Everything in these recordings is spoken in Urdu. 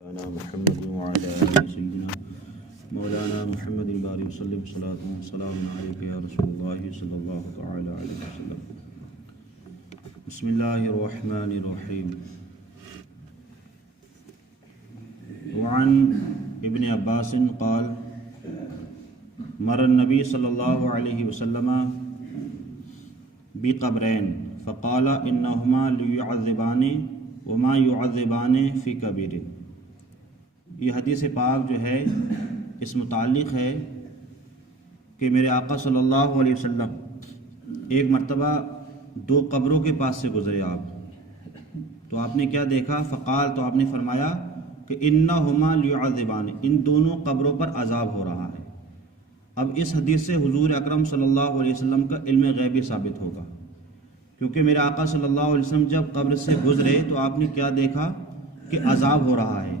مولانا محمد وعلى آل سيدنا مولانا محمد الباري وسلم صلاة وسلام عليك يا رسول الله صلى الله تعالى عليه وسلم. بسم الله الرحمن الرحيم. وعن ابن عباس قال مر النبي صلى الله عليه وسلم بقبرين فقال إنهما ليعذبان وما يعذبان في كبير. یہ حدیث پاک جو ہے اس متعلق ہے کہ میرے آقا صلی اللہ علیہ وسلم ایک مرتبہ دو قبروں کے پاس سے گزرے آپ، تو آپ نے کیا دیکھا؟ فقال، تو آپ نے فرمایا کہ انہما لیعذبان، ان دونوں قبروں پر عذاب ہو رہا ہے. اب اس حدیث سے حضور اکرم صلی اللہ علیہ وسلم کا علم غیبی ثابت ہوگا، کیونکہ میرے آقا صلی اللہ علیہ وسلم جب قبر سے گزرے تو آپ نے کیا دیکھا کہ عذاب ہو رہا ہے.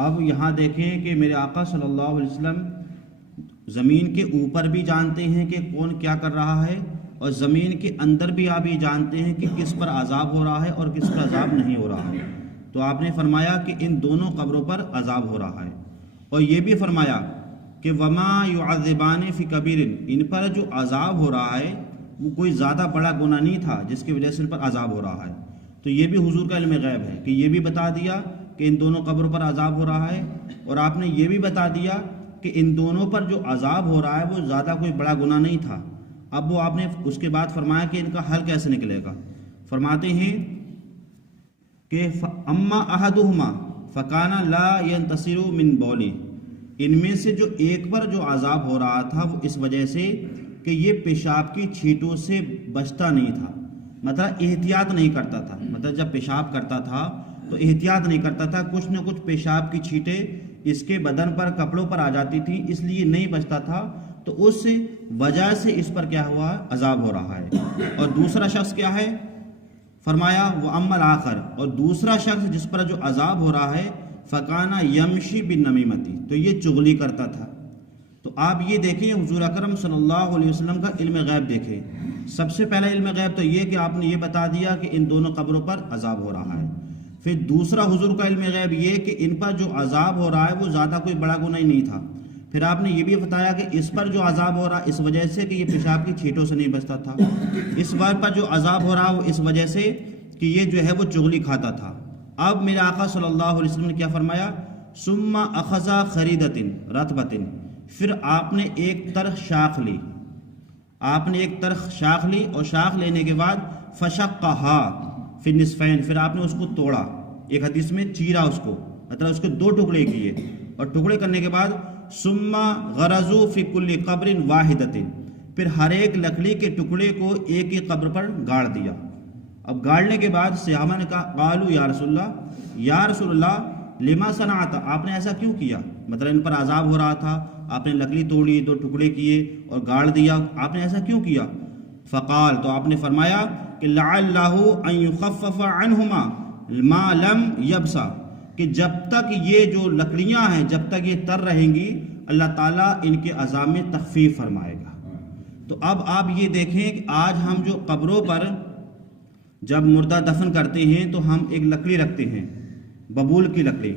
اب یہاں دیکھیں کہ میرے آقا صلی اللہ علیہ وسلم زمین کے اوپر بھی جانتے ہیں کہ کون کیا کر رہا ہے، اور زمین کے اندر بھی آپ یہ جانتے ہیں کہ کس پر عذاب ہو رہا ہے اور کس پر عذاب نہیں ہو رہا ہے. تو آپ نے فرمایا کہ ان دونوں قبروں پر عذاب ہو رہا ہے، اور یہ بھی فرمایا کہ وما یعذبان فی کبیر، ان پر جو عذاب ہو رہا ہے وہ کوئی زیادہ بڑا گناہ نہیں تھا جس کی وجہ سے ان پر عذاب ہو رہا ہے. تو یہ بھی حضور کا علم غیب ہے کہ یہ بھی بتا دیا کہ ان دونوں قبروں پر عذاب ہو رہا ہے، اور آپ نے یہ بھی بتا دیا کہ ان دونوں پر جو عذاب ہو رہا ہے وہ زیادہ کوئی بڑا گناہ نہیں تھا. اب وہ آپ نے اس کے بعد فرمایا کہ ان کا حل کیسے نکلے گا. فرماتے ہیں کہ اما احدہما فکانا لا ينتصر من بولی، ان میں سے جو ایک پر جو عذاب ہو رہا تھا وہ اس وجہ سے کہ یہ پیشاب کی چھینٹوں سے بچتا نہیں تھا، مطلب احتیاط نہیں کرتا تھا. مطلب جب پیشاب کرتا تھا تو احتیاط نہیں کرتا تھا، کچھ نہ کچھ پیشاب کی چھینٹیں اس کے بدن پر کپڑوں پر آ جاتی تھی، اس لیے نہیں بچتا تھا. تو اس وجہ سے اس پر کیا ہوا؟ عذاب ہو رہا ہے. اور دوسرا شخص کیا ہے؟ فرمایا وہ اما الآخر، اور دوسرا شخص جس پر جو عذاب ہو رہا ہے فکانا یمشی بالنمیمتی، تو یہ چغلی کرتا تھا. تو آپ یہ دیکھیں حضور اکرم صلی اللہ علیہ وسلم کا علم غیب دیکھیں. سب سے پہلا علم غیب تو یہ کہ آپ نے یہ بتا دیا کہ ان دونوں قبروں پر عذاب ہو رہا ہے. پھر دوسرا حضور کا علم غیب یہ کہ ان پر جو عذاب ہو رہا ہے وہ زیادہ کوئی بڑا گناہ نہیں تھا. پھر آپ نے یہ بھی بتایا کہ اس پر جو عذاب ہو رہا ہے اس وجہ سے کہ یہ پیشاب کی چھینٹوں سے نہیں بچتا تھا. اس بار پر جو عذاب ہو رہا وہ اس وجہ سے کہ یہ جو ہے وہ چغلی کھاتا تھا. اب میرے آقا صلی اللہ علیہ وسلم نے کیا فرمایا؟ ثم اخذ خریدۃ رطبۃ، پھر آپ نے ایک ترخ شاخ لی، آپ نے ایک ترخ شاخ لی، اور شاخ لینے کے بعد فشقھا فی النصفین، پھر آپ نے اس کو توڑا، ایک حدیث میں چیرا اس کو، مطلب اس کے دو ٹکڑے کیے، اور ٹکڑے کرنے کے بعد ثم غرزوا فی کل قبر واحدۃ، پھر ہر ایک لکڑی کے ٹکڑے کو ایک ایک قبر پر گاڑ دیا. اب گاڑنے کے بعد صحابہ نے کہا قالوا یا رسول اللہ، یا رسول اللہ لما صنعت، آپ نے ایسا کیوں کیا؟ مطلب ان پر عذاب ہو رہا تھا، آپ نے لکڑی توڑی، دو ٹکڑے کیے اور گاڑ دیا، آپ نے ایسا کیوں کیا؟ فقال، تو آپ نے فرمایا کہ لعلہ ان یخفف عنہما ما لم یبسا، کہ جب تک یہ جو لکڑیاں ہیں جب تک یہ تر رہیں گی اللہ تعالیٰ ان کے عذاب میں تخفیف فرمائے گا. تو اب آپ یہ دیکھیں کہ آج ہم جو قبروں پر جب مردہ دفن کرتے ہیں تو ہم ایک لکڑی رکھتے ہیں، ببول کی لکڑی.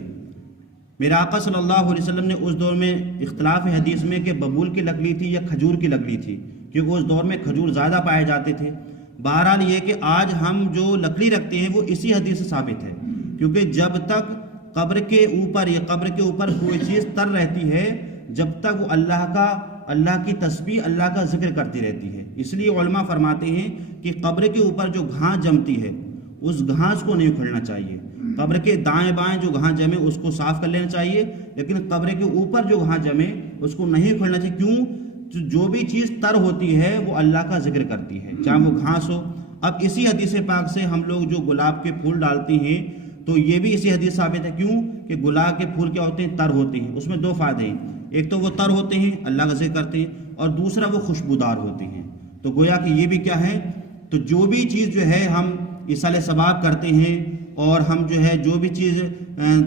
میرے آقا صلی اللہ علیہ وسلم نے اس دور میں اختلاف حدیث میں کہ ببول کی لکڑی تھی یا کھجور کی لکڑی تھی، کیونکہ اس دور میں کھجور زیادہ پائے جاتے تھے. بہرحال یہ کہ آج ہم جو لکڑی رکھتے ہیں وہ اسی حدیث سے ثابت ہے، کیونکہ جب تک قبر کے اوپر یا قبر کے اوپر کوئی چیز تر رہتی ہے جب تک وہ اللہ کی تسبیح، اللہ کا ذکر کرتی رہتی ہے. اس لیے علماء فرماتے ہیں کہ قبر کے اوپر جو گھاس جمتی ہے اس گھاس کو نہیں اکھڑنا چاہیے. قبر کے دائیں بائیں جو گھاس جمے اس کو صاف کر لینا چاہیے، لیکن قبر کے اوپر جو گھاس جمے اس کو نہیں اکھڑنا چاہیے. کیوں؟ جو بھی چیز تر ہوتی ہے وہ اللہ کا ذکر کرتی ہے، چاہے وہ گھاس ہو. اب اسی حدیث پاک سے ہم لوگ جو گلاب کے پھول ڈالتے ہیں تو یہ بھی اسی حدیث ثابت ہے. کیوں؟ کہ گلاب کے پھول کیا ہوتے ہیں؟ تر ہوتے ہیں. اس میں دو فائدے ہیں، ایک تو وہ تر ہوتے ہیں، اللہ کا ذکر کرتے ہیں، اور دوسرا وہ خوشبودار ہوتے ہیں. تو گویا کہ یہ بھی کیا ہے، تو جو بھی چیز جو ہے ہم ایصال ثواب کرتے ہیں اور ہم جو ہے جو بھی چیز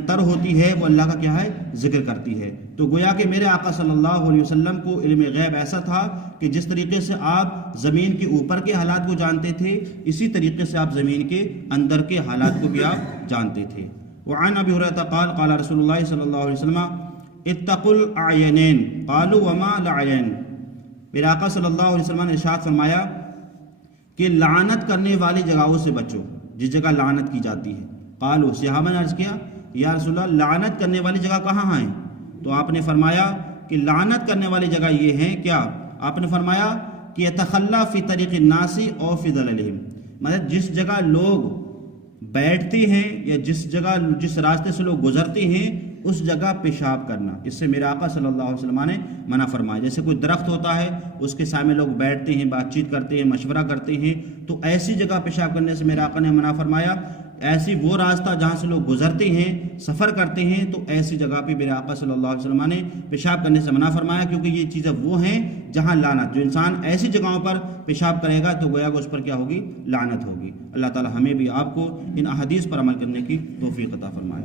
تر ہوتی ہے وہ اللہ کا کیا ہے؟ ذکر کرتی ہے. تو گویا کہ میرے آقا صلی اللہ علیہ وسلم کو علم غیب ایسا تھا کہ جس طریقے سے آپ زمین کے اوپر کے حالات کو جانتے تھے اسی طریقے سے آپ زمین کے اندر کے حالات کو بھی آپ جانتے تھے. وعن ابی ہریرہ قال قال رسول اللہ صلی اللہ علیہ وسلم اتقوا الاعینین قالوا وما الاعین، میرے آقا صلی اللہ علیہ وسلم نے ارشاد فرمایا کہ لعنت کرنے والی جگہوں سے بچو، جس جگہ لعنت کی جاتی ہے۔ قالوا، صحابہ نے عرض کیا یا رسول اللہ لعنت کرنے والی جگہ کہاں ہیں؟ تو آپ نے فرمایا کہ لعنت کرنے والی جگہ یہ ہیں کیا؟ آپ نے فرمایا کہ یتخلی فی طریق الناس او فی ظللہم، مطلب جس جگہ لوگ بیٹھتے ہیں یا جس راستے سے لوگ گزرتے ہیں اس جگہ پیشاب کرنا، اس سے میرے آقا صلی اللہ علیہ وسلم نے منع فرمایا۔ جیسے کوئی درخت ہوتا ہے اس کے سامنے لوگ بیٹھتے ہیں، بات چیت کرتے ہیں، مشورہ کرتے ہیں، تو ایسی جگہ پیشاب کرنے سے میرے آقا نے منع فرمایا۔ ایسی وہ راستہ جہاں سے لوگ گزرتے ہیں، سفر کرتے ہیں، تو ایسی جگہ پہ میرے آقا صلی اللہ علیہ وسلم نے پیشاب کرنے سے منع فرمایا، کیونکہ یہ چیزیں وہ ہیں جہاں لعنت، جو انسان ایسی جگہوں پر پیشاب کرے گا تو گویا کہ اس پر کیا ہوگی؟ لعنت ہوگی۔ اللہ تعالی ہمیں بھی آپ کو ان احادیث پر عمل کرنے کی توفیق عطا فرمائے۔